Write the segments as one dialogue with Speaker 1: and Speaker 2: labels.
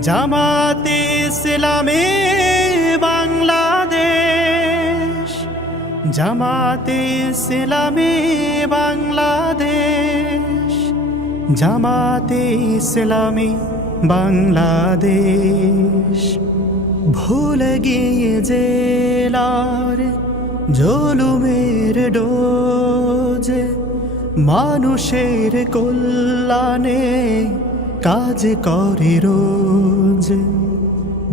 Speaker 1: জামাতে ইসলামী বাংলাদেশ। জামাতে ইসলামী বাংলাদেশ। জামাতে ইসলামী বাংলাদেশ। ভুল গিয়ে জেলার জলুমের ডোজ মানুষের কল্যাণে কাজ করে রোজ।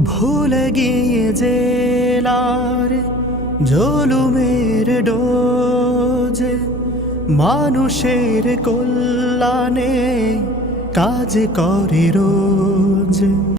Speaker 1: ভুলে গিয়ে জেলার জলুমের ডোজ। মানুষের কল্যাণে কাজ করে রোজ।